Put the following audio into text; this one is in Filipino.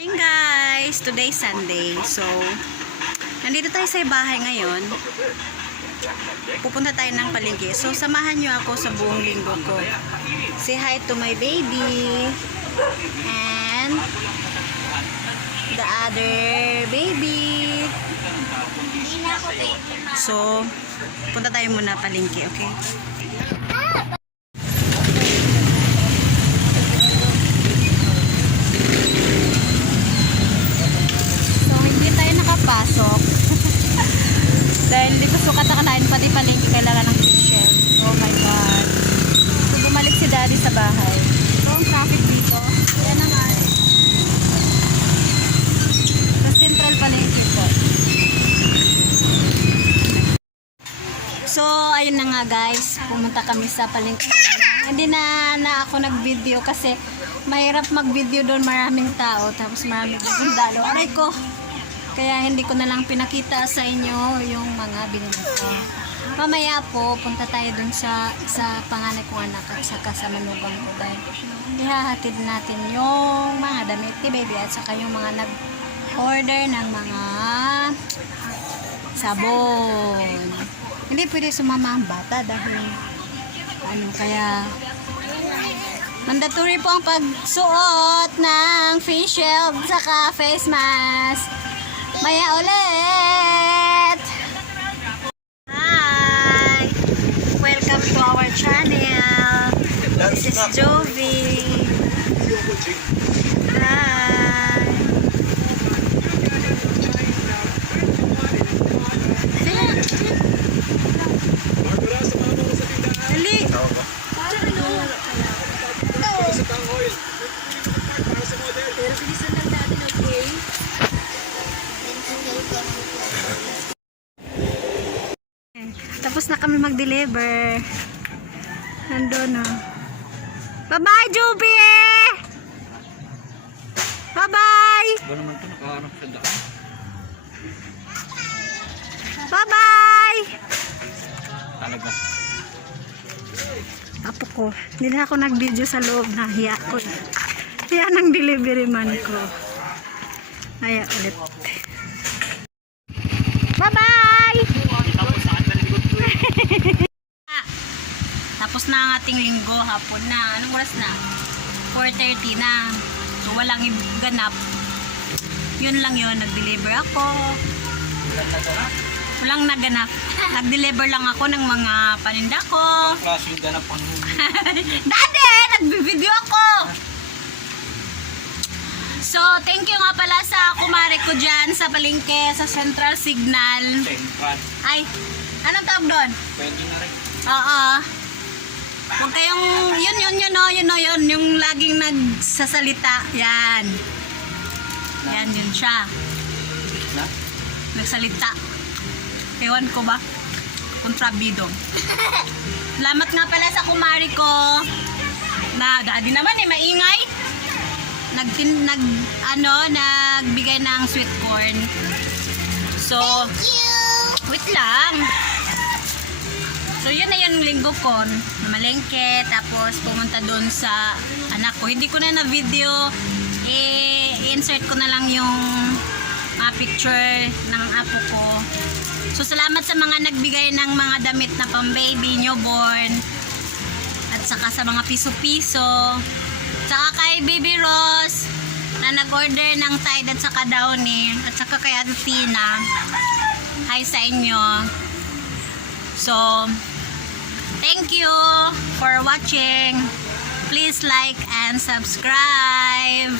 Morning guys! Today Sunday. So, nandito tayo sa bahay ngayon. Pupunta tayo ng palengke. So, samahan nyo ako sa buong linggo ko. Say hi to my baby. And the other baby. So, punta tayo muna palengke, okay? Pasok dahil dito sukat na kanain pati palengke kailangan ng shell. Oh my god, so bumalik si daddy sa bahay. So ang traffic dito yan na nga sa central palengke po. So ayun na nga guys, pumunta kami sa palengke. Hindi na ako nag video kasi mahirap mag video doon, maraming tao tapos maraming sundalo. Aray ko, kaya hindi ko na lang pinakita sa inyo yung mga binili ko. Mamaya po, punta tayo dun sa panganay kong anak at saka sa manugang ko. Dahil ihahatid natin yung mga damit ni baby at saka yung mga nag-order ng mga sabon. Hindi pwede sumama ang bata dahil kaya mandatory po ang pagsuot ng face shield saka face mask. Maya ulit! Hi! Welcome to our channel. This is Jovi. Hi! Dali! Pero bilisan lang natin, okay? Tapos na kami mag-deliver. Nandun na. Bye-bye, Joby! Bye-bye! Bye-bye! Talaga. Apo ko, hindi na ako nag-video sa loob. Nahiya ko. Yan ang delivery man ko. Naya ulit. Bye-bye! Tapos na ang ating linggo, hapon na. Anong oras na? 4:30 na. So walang ganap. Yun lang yun, nag-deliver ako. Walang naganap. Nag-deliver lang ako ng mga paninda ko. Klaseng ganap ang Dati, nag-video ako. So, thank you nga pala sa kumare ko dyan sa palengke, sa Central Signal. Central. Ay, anong tawag doon? Pwede na rin. Oo. Huwag kayong, yun, yung laging nagsasalita. Yan. Yan, yun siya. Na? Nagsalita. Ewan ko ba? Kontrabido. Salamat nga pala sa kumare ko. Na, daddy naman maingay. Nagbigay ng sweet corn. So, wait lang. So, yun na yung linggo ko. Namalengke, tapos pumunta doon sa anak ko. Hindi ko na video. I-insert ko na lang yung picture ng apo ko. So, salamat sa mga nagbigay ng mga damit na pang-baby, newborn. At saka sa mga piso-piso. Saka kay Baby Rose na nag-order ng Tide at saka Downy at saka kay Tina. Hi sa inyo. So, thank you for watching. Please like and subscribe.